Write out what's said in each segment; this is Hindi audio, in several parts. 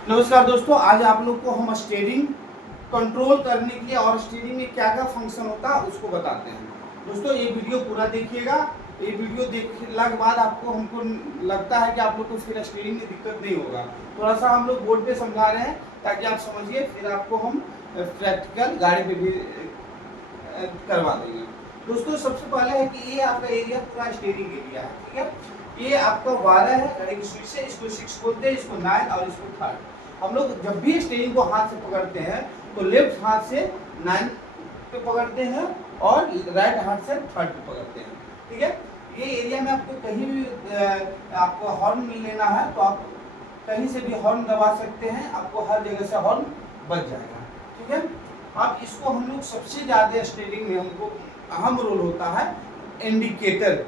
नमस्कार दोस्तों, आज आप लोग को हम स्टीयरिंग कंट्रोल करने के लिए और स्टीयरिंग में क्या क्या फंक्शन होता है उसको बताते हैं। दोस्तों ये वीडियो पूरा देखिएगा। ये वीडियो देखने के बाद आपको हमको लगता है कि आप लोग को फिर स्टीयरिंग में दिक्कत नहीं होगा। थोड़ा सा हम लोग बोर्ड पे समझा रहे हैं ताकि आप समझिए, फिर आपको हम प्रैक्टिकल गाड़ी पे भी करवा देंगे। दोस्तों सबसे पहले है कि ये आपका एरिया पूरा स्टीयरिंग एरिया है, ठीक है। ये आपका 12 है, घड़ी की स्विच से इसको 6 बोलते हैं, इसको 9 और इसको 3। हम लोग जब भी स्टीयरिंग को हाथ से पकड़ते हैं तो लेफ्ट हाथ से 9 पे पकड़ते हैं और राइट हाथ से 3 पे पकड़ते हैं, ठीक है। ये एरिया में आपको कहीं भी आपको हॉर्न लेना है तो आप कहीं से भी हॉर्न दबा सकते हैं, आपको हर जगह से हॉर्न बच जाएगा, ठीक है। अब इसको हम लोग सबसे ज़्यादा स्टीयरिंग में हमको अहम रोल होता है इंडिकेटर,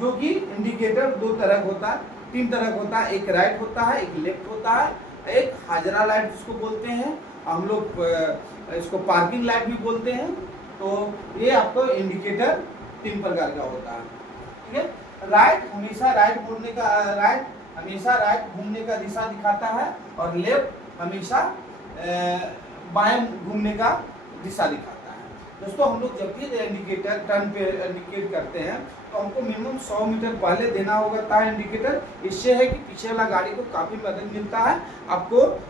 जो कि इंडिकेटर 2 तरह होता है, 3 तरह होता है। एक राइट होता है, एक लेफ्ट होता है, एक हाजरा लाइट जिसको बोलते हैं, हम लोग इसको पार्किंग लाइट भी बोलते हैं। तो ये आपको इंडिकेटर 3 प्रकार का होता है, ठीक है। राइट हमेशा राइट घूमने का दिशा दिखाता है और लेफ्ट हमेशा बाएं घूमने का दिशा दिखाता है। दोस्तों हम लोग जब भी इंडिकेटर टर्न पे इंडिकेट करते हैं तो हमको मिनिमम 100 मीटर पहले देना होगा इंडिकेटर। इससे है कि पीछे वाला गाड़ी को काफी मदद मिलता है आपको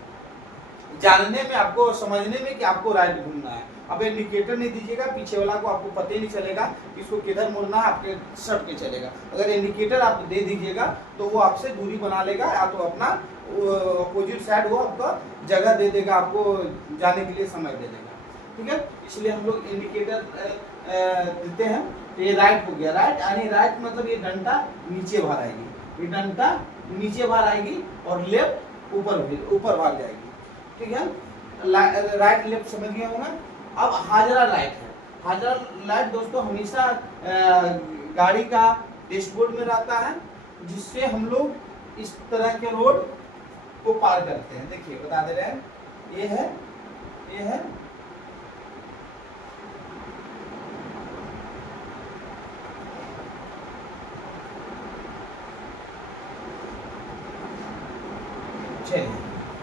जानने में, आपको समझने में कि आपको राइट घूमना है। अब इंडिकेटर नहीं दीजिएगा, पीछे वाला को आपको पता ही नहीं चलेगा कि इसको किधर मुड़ना है, आपके सट के चलेगा। अगर इंडिकेटर आप दे दीजिएगा तो वो आपसे दूरी बना लेगा, या तो अपना अपोजिट साइड वो आपका जगह दे देगा, आपको जाने के लिए समय दे देगा, ठीक है। इसलिए हम लोग इंडिकेटर देते हैं। तो ये राइट हो गया, राइट यानी राइट मतलब ये डंडा नीचे बाहर आएगी, ये डंडा नीचे बाहर आएगी और लेफ्ट ऊपर भाग जाएगी, ठीक है। राइट लेफ्ट समझ गए होंगे। अब हाजरा लाइट है। हाजरा लाइट दोस्तों हमेशा गाड़ी का डैशबोर्ड में रहता है, जिससे हम लोग इस तरह के रोड को पार करते हैं। देखिए बता दे रहे हैं, ये है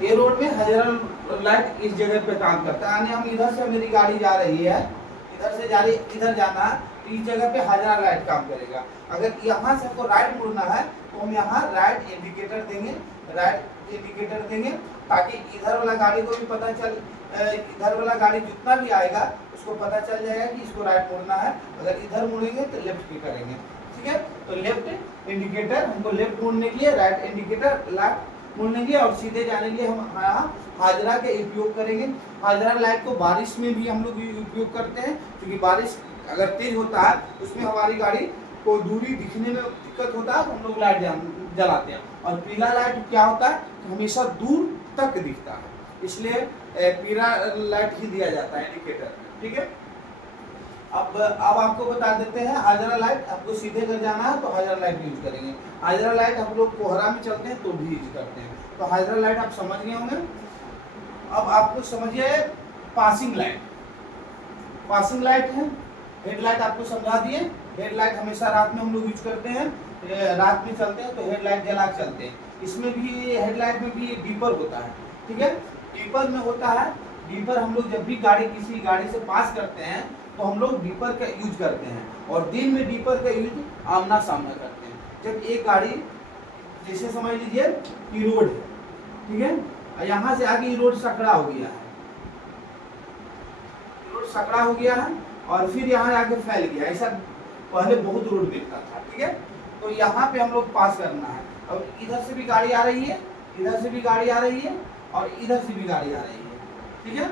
ये रोड में हाजरा लाइट इस जगह पे काम करता है, यानी हम इधर से मेरी गाड़ी जा रही है, इधर से इधर जाना है तो इस जगह पे हाजरा लाइट काम करेगा। अगर यहाँ से हमको राइट मुड़ना है तो हम यहाँ राइट इंडिकेटर देंगे, ताकि इधर वाला गाड़ी को भी पता चल, इधर वाला गाड़ी जितना भी आएगा उसको पता चल जाएगा कि इसको राइट मुड़ना है। अगर इधर मुड़ेंगे तो लेफ्ट पे करेंगे, ठीक है। तो लेफ्ट इंडिकेटर हमको लेफ्ट मुड़ने के लिए, राइट इंडिकेटर लेफ्ट मुड़ने के लिए और सीधे जाने के लिए हम हाजरा के उपयोग करेंगे। हाजरा लाइट को बारिश में भी हम लोग उपयोग करते हैं, क्योंकि बारिश अगर तेज होता है उसमें हमारी गाड़ी को दूरी दिखने में दिक्कत होता है तो हम लोग लाइट जलाते हैं। और पीला लाइट क्या होता है, हमेशा दूर तक दिखता है, इसलिए पीला लाइट ही दिया जाता है इंडिकेटर, ठीक है। अब आपको बता देते हैं हाजरा लाइट, आपको सीधे घर जाना है तो हाजरा लाइट यूज करेंगे। हाजरा लाइट हम लोग कोहरा में चलते हैं तो भी यूज करते हैं। तो हाजरा लाइट आप समझ गए होंगे। अब आपको समझिए पासिंग लाइट है। हेडलाइट आपको समझा दिए। हेडलाइट हमेशा रात में हम लोग यूज करते हैं, रात में चलते हैं तो हेडलाइट जला के चलते हैं। इसमें भी हेडलाइट में भी डीपर होता है, ठीक है। डीपर में होता है, डीपर हम लोग जब भी किसी गाड़ी से पास करते हैं तो हम लोग डीपर का यूज करते हैं, और दिन में डीपर का यूज आमना सामना करते हैं। जब एक गाड़ी, जैसे समझ लीजिए कि रोड है, ठीक है, यहाँ से आगे रोड सकड़ा हो गया है, और फिर यहाँ आके फैल गया। ऐसा पहले बहुत रोड दिखता था, ठीक है। तो यहाँ पे हम लोग पास करना है। अब इधर से भी गाड़ी आ रही है, इधर से भी गाड़ी आ रही है, और इधर से भी गाड़ी आ रही है, ठीक है।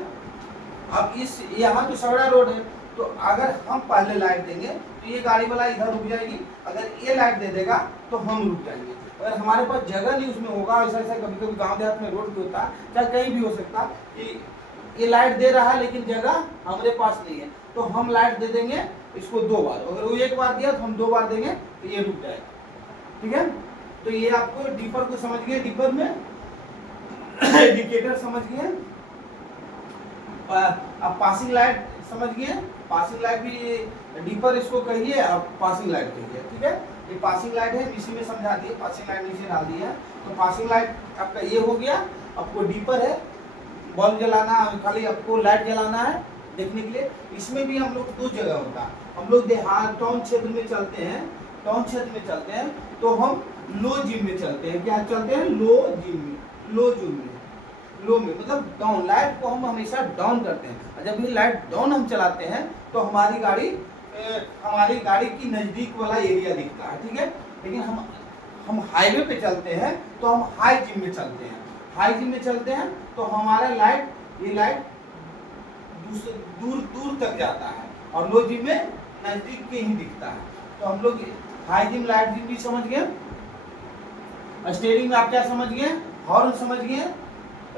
अब यहाँ तो सगड़ा रोड है, तो अगर हम पहले लाइट देंगे तो ये गाड़ी वाला इधर रुक जाएगी, अगर ये लाइट दे देगा तो हम रुक जाएंगे। अगर हमारे पास जगह नहीं उसमें होगा, ऐसा कभी कभी गांव देहात में रोड भी होता है, चाहे कहीं भी हो सकता कि ये लाइट दे रहा है लेकिन जगह हमारे पास नहीं है, तो हम लाइट दे देंगे इसको 2 बार। अगर वो 1 बार दिया तो हम 2 बार देंगे तो ये रुक जाएगा, ठीक है। तो ये आपको डीपर को समझ गए, डीपर में इंडिकेटर समझ गए। अब पासिंग लाइट समझ गए, पासिंग लाइट भी डीपर इसको कहिए, अब पासिंग लाइट कहिए, ठीक है। ये पासिंग लाइट है, इसी में समझा दिए, पासिंग लाइट नीचे डाल दी है। तो पासिंग लाइट आपका ये हो गया। आपको डीपर है, बल्ब जलाना, खाली आपको लाइट जलाना है देखने के लिए। इसमें भी हम लोग 2 जगह होता है। हम लोग देहात टाउन क्षेत्र में चलते हैं, टाउन क्षेत्र में चलते हैं तो हम लो जिम में चलते हैं। क्या चलते हैं? लो जिम में, लो जिम में, लो में मतलब डाउन, लाइट को हम हमेशा डाउन करते हैं। और जब भी लाइट डाउन हम चलाते हैं तो हमारी गाड़ी की नज़दीक वाला एरिया दिखता है, ठीक है। लेकिन हम हाईवे पे चलते हैं तो हम हाई जिम में चलते हैं। हाई जिम में चलते हैं तो हमारा ये लाइट दूर दूर तक जाता है और लो जिम में नज़दीक के ही दिखता है। तो हम लोग हाई जिम लाइट जिम भी समझ गए। स्टीयरिंग में आप क्या समझ गए? हॉर्न समझ गए,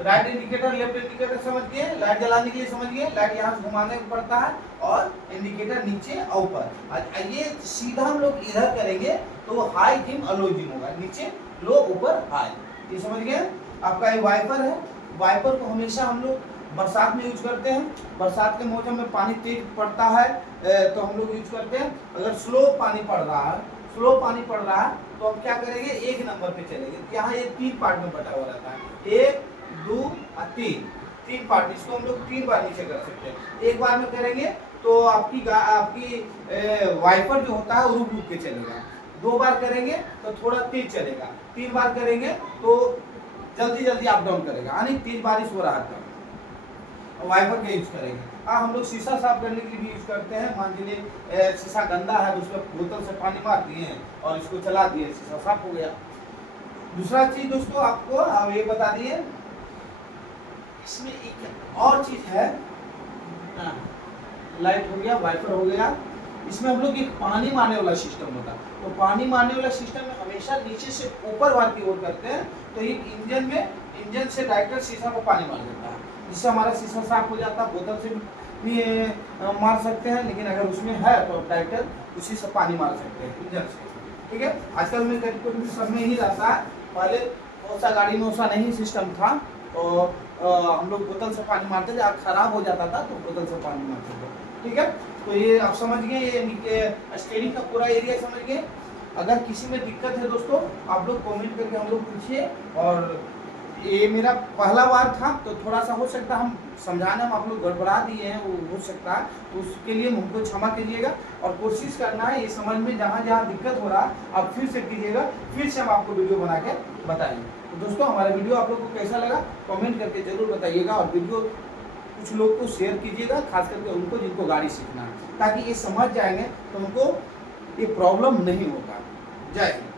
राइट इंडिकेटर लेफ्ट इंडिकेटर समझ गए, लाइट जलाने के लिए समझ गए, लाइट यहाँ से घुमाने को पड़ता है और इंडिकेटर नीचे और ऊपर। ये सीधा हम लोग इधर करेंगे तो हाई जिम और लो जिम होगा, नीचे लो ऊपर हाई, ये समझ गए। आपका ये वाइपर है, वाइपर को हमेशा हम लोग बरसात में यूज करते हैं। बरसात के मौसम में पानी तेज पड़ता है तो हम लोग यूज करते हैं। अगर स्लो पानी पड़ रहा है तो हम क्या करेंगे? 1 नंबर पे चलेंगे। यहाँ ये 3 पार्ट में बटा हुआ रहता है, 1 2 और 3 पार्ट। इसको हम लोग 3 बार नीचे कर सकते हैं। एक बार में करेंगे तो आपकी वाइपर जो होता है वो रुक रुक के चलेगा। 2 बार करेंगे तो थोड़ा तेज चलेगा। 3 बार करेंगे तो जल्दी जल्दी अप डाउन करेगा, यानी तेज बारिश हो रहा है वाइपर का यूज करेंगे। हम लोग शीशा साफ करने के लिए भी यूज करते हैं। मान लीजिए शीशा गंदा है तो उसमें बोतल से पानी मार दिए और इसको चला दिए, शीशा साफ हो गया। दूसरा चीज दोस्तों आपको अब ये बता दिए, इसमें एक और चीज है, लाइट हो गया, वाइपर हो गया। इसमें हम लोग एक पानी मारने वाला सिस्टम होता है। तो पानी मारने वाला सिस्टम में हमेशा नीचे से ऊपर वार की ओर करते हैं। तो ये इंजन से डायरेक्ट शीशा को पानी मार देता है, जिससे हमारा शीशा साफ हो जाता है। बोतल से भी मार सकते हैं, लेकिन अगर उसमें है तो डायरेक्ट उसी से पानी मार सकते हैं इंजन से, ठीक है। आजकल में करीब सब में ही रहता है। पहले बहुत सा गाड़ी में उसका नहीं सिस्टम था तो हम लोग बोतल से पानी मारते थे, खराब हो जाता था तो बोतल से पानी मारते थे, ठीक है। तो ये आप समझ गए, ये स्टीयरिंग का पूरा एरिया समझ गए। अगर किसी में दिक्कत है दोस्तों आप लोग कमेंट करके हम लोग पूछिए। और ये मेरा पहला बार था तो थोड़ा सा हो सकता है हम समझाने में आप लोग गड़बड़ा दिए हैं, वो हो सकता है, तो उसके लिए हमको क्षमा कीजिएगा। और कोशिश करना है ये समझ में जहाँ जहाँ दिक्कत हो रहा आप फिर से कीजिएगा, फिर से हम आपको वीडियो बना के बताएंगे। तो दोस्तों हमारा वीडियो आप लोग को कैसा लगा कमेंट करके जरूर बताइएगा। और वीडियो कुछ लोग को शेयर कीजिएगा, खास करके उनको जिनको गाड़ी सीखना है, ताकि ये समझ जाएंगे तो उनको ये प्रॉब्लम नहीं होगा। जय हिंद।